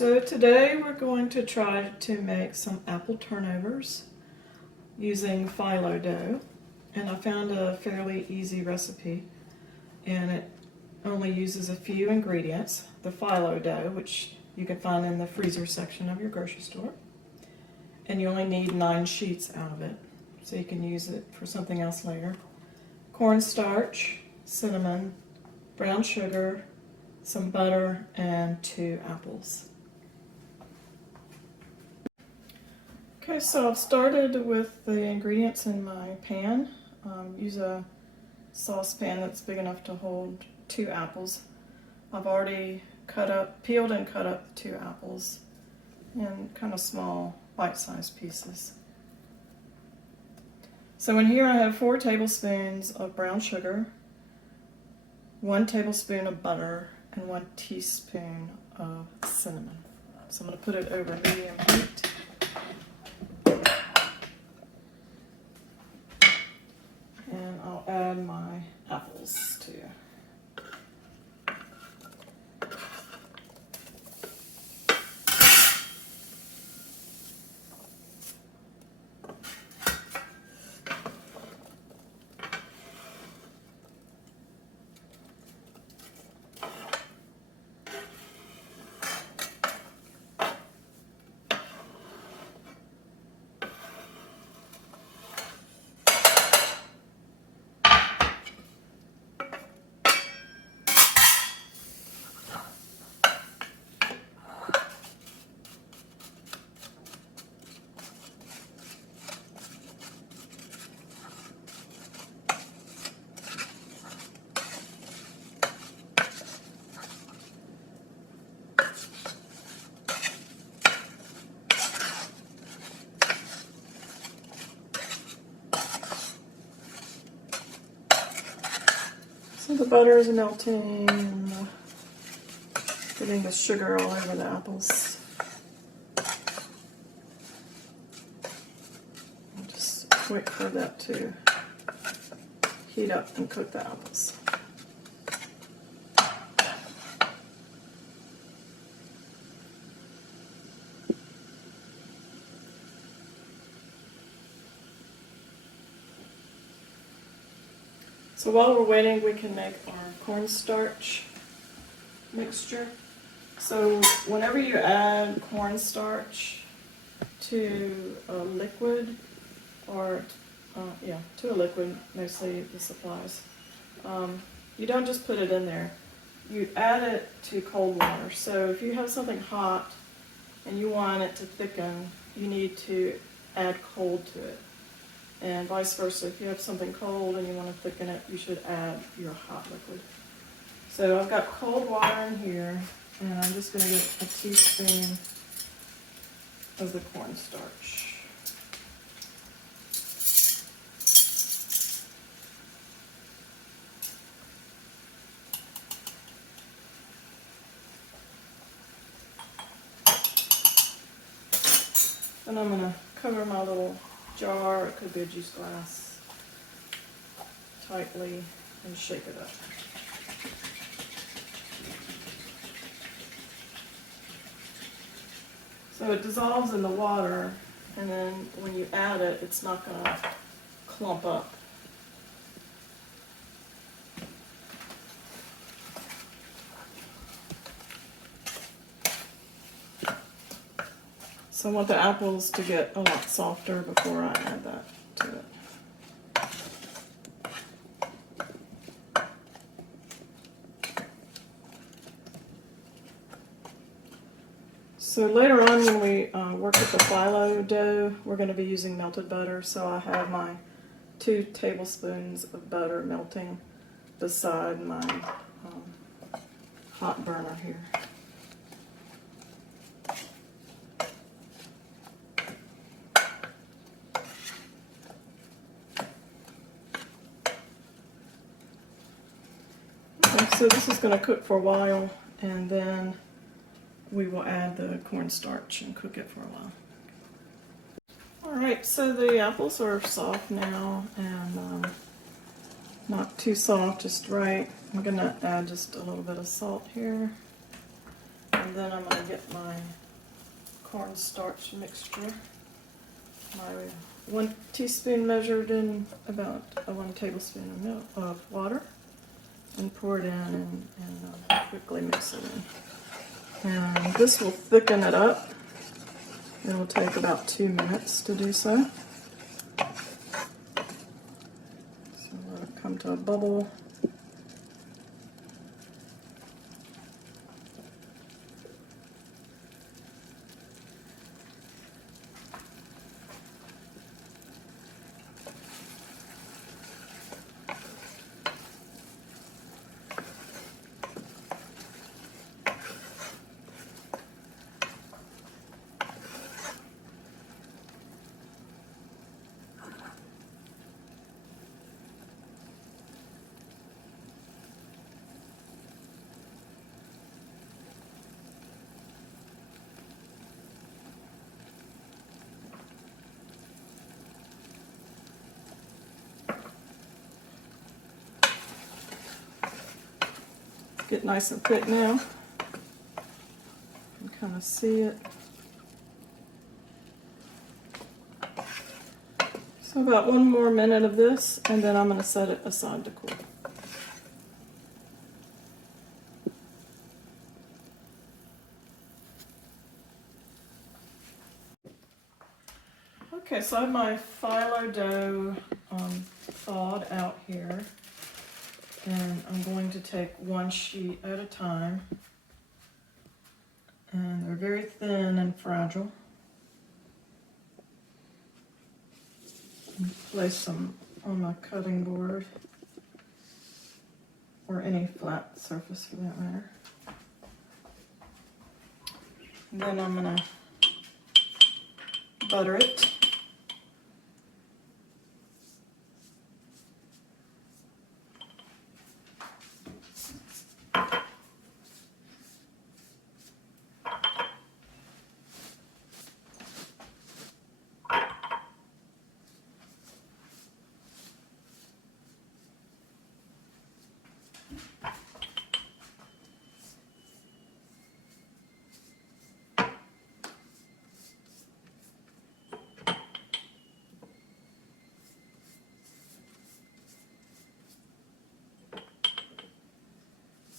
So today we're going to try to make some apple turnovers using phyllo dough, and I found a fairly easy recipe, and it only uses a few ingredients. The phyllo dough, which you can find in the freezer section of your grocery store, and you only need 9 sheets out of it, so you can use it for something else later. Cornstarch, cinnamon, brown sugar, some butter, and 2 apples. Okay, so I've started with the ingredients in my pan. Use a saucepan that's big enough to hold 2 apples. I've already peeled and cut up the 2 apples in kind of small, bite-sized pieces. So in here I have 4 tablespoons of brown sugar, 1 tablespoon of butter, and 1 teaspoon of cinnamon. So I'm going to put it over medium heat. And I'll add my apples too. So the butter is melting and getting the sugar all over the apples. I'll just wait for that to heat up and cook the apples. So while we're waiting, we can make our cornstarch mixture. So whenever you add cornstarch to a liquid, to a liquid, mostly the supplies, you don't just put it in there. You add it to cold water. So if you have something hot and you want it to thicken, you need to add cold to it. And vice versa, if you have something cold and you want to thicken it, you should add your hot liquid. So I've got cold water in here, and I'm just going to get a teaspoon of the cornstarch. And I'm going to cover my little jar, it could be a juice glass, tightly, and shake it up. So it dissolves in the water, and then when you add it, it's not going to clump up. So I want the apples to get a lot softer before I add that to it. So later on when we work with the phyllo dough, we're going to be using melted butter. So I have my 2 tablespoons of butter melting beside my hot burner here. So this is going to cook for a while, and then we will add the cornstarch and cook it for a while. Alright, so the apples are soft now, and not too soft, just right. I'm going to add just a little bit of salt here. And And then I'm going to get my cornstarch mixture. My 1 teaspoon measured in about 1 tablespoon of milk, of water, and pour it in and quickly mix it in. And this will thicken it up. It will take about 2 minutes to do so. So let it come to a bubble. Get nice and thick now. You can kind of see it. So about 1 more minute of this, and then I'm going to set it aside to cool. Okay, so I have my phyllo dough thawed out here, and I'm going to take 1 sheet at a time, and they're very thin and fragile. And place them on my cutting board, or any flat surface for that matter. And then I'm going to butter it.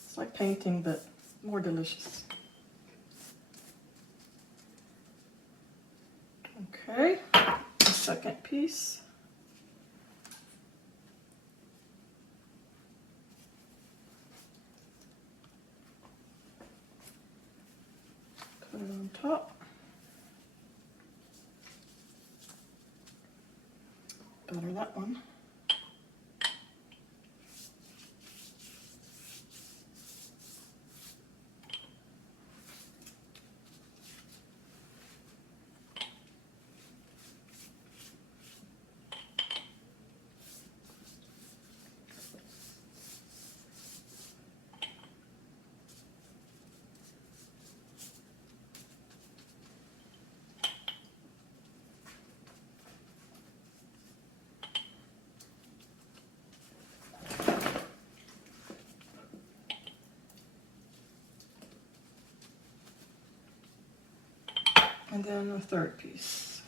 It's like painting, but more delicious. Okay, the second piece. Put it on top. Butter that one. And then the third piece.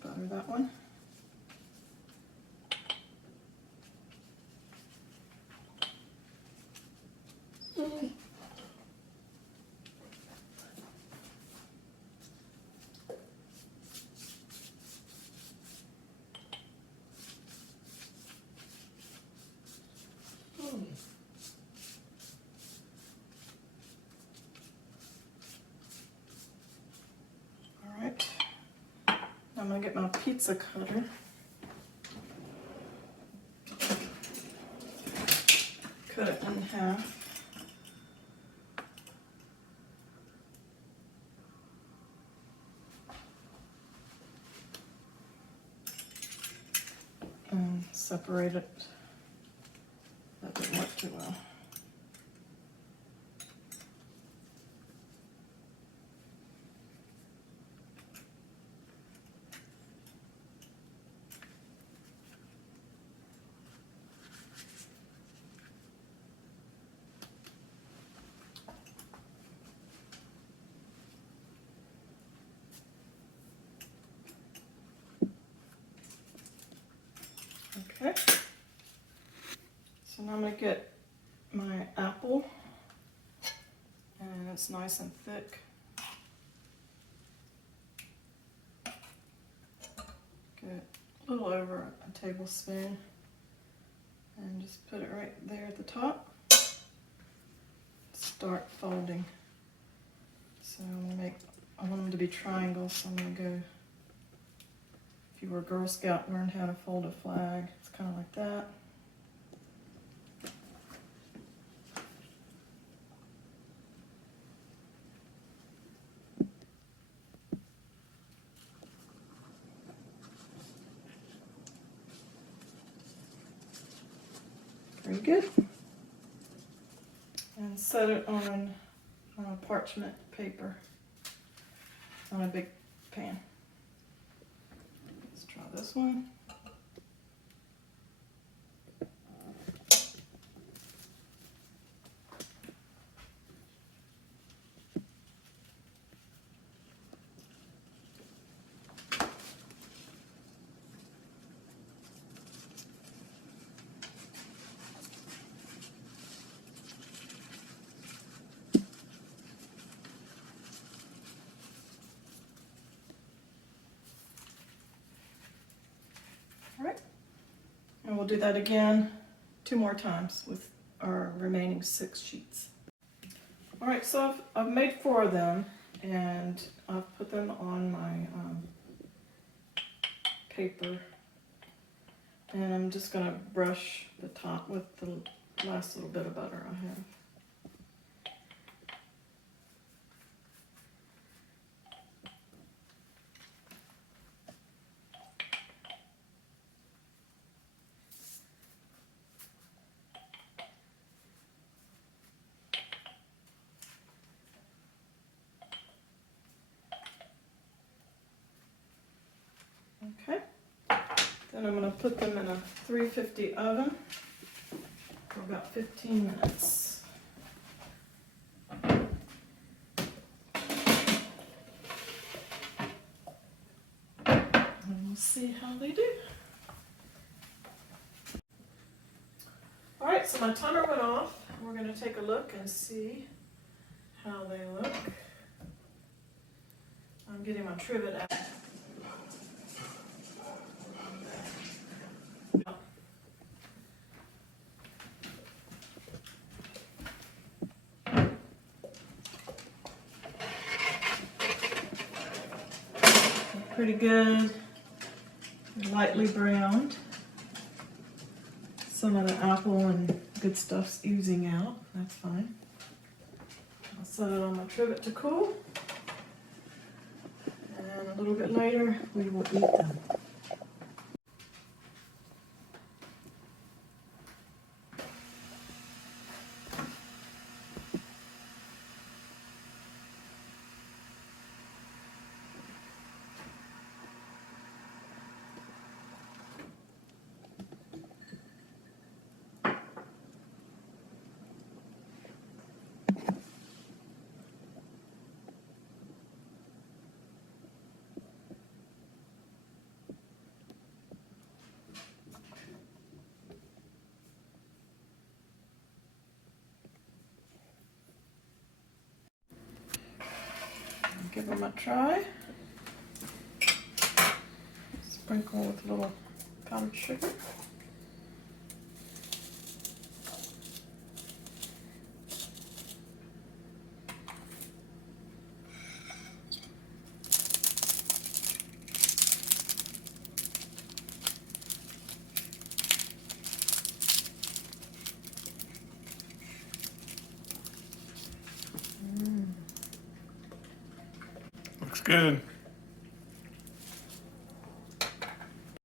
Butter that one. All right. I'm going to get my pizza cutter. Cut it in half. separate it. That didn't work too well. Okay, so now I'm going to get my apple, and it's nice and thick. Get a little over a tablespoon and just put it right there at the top. Start folding. So I want them to be triangles, so I'm going to go, if you were a Girl Scout, learn how to fold a flag. It's kind of like that. Very good. And set it on a parchment paper on a big pan. Let's try this one. All right, and we'll do that again 2 more times with our remaining 6 sheets. All right, so I've made 4 of them, and I've put them on my paper, and I'm just going to brush the top with the last little bit of butter I have. Okay, then I'm going to put them in a 350 oven for about 15 minutes. And we'll see how they do. Alright, so my timer went off. We're going to take a look and see how they look. I'm getting my trivet out. Pretty good, lightly browned. Some of the apple and good stuff's oozing out, that's fine. I'll set it on my trivet to cool, and a little bit later we will eat them. Give them a try. Sprinkle with a little powdered sugar. Looks good.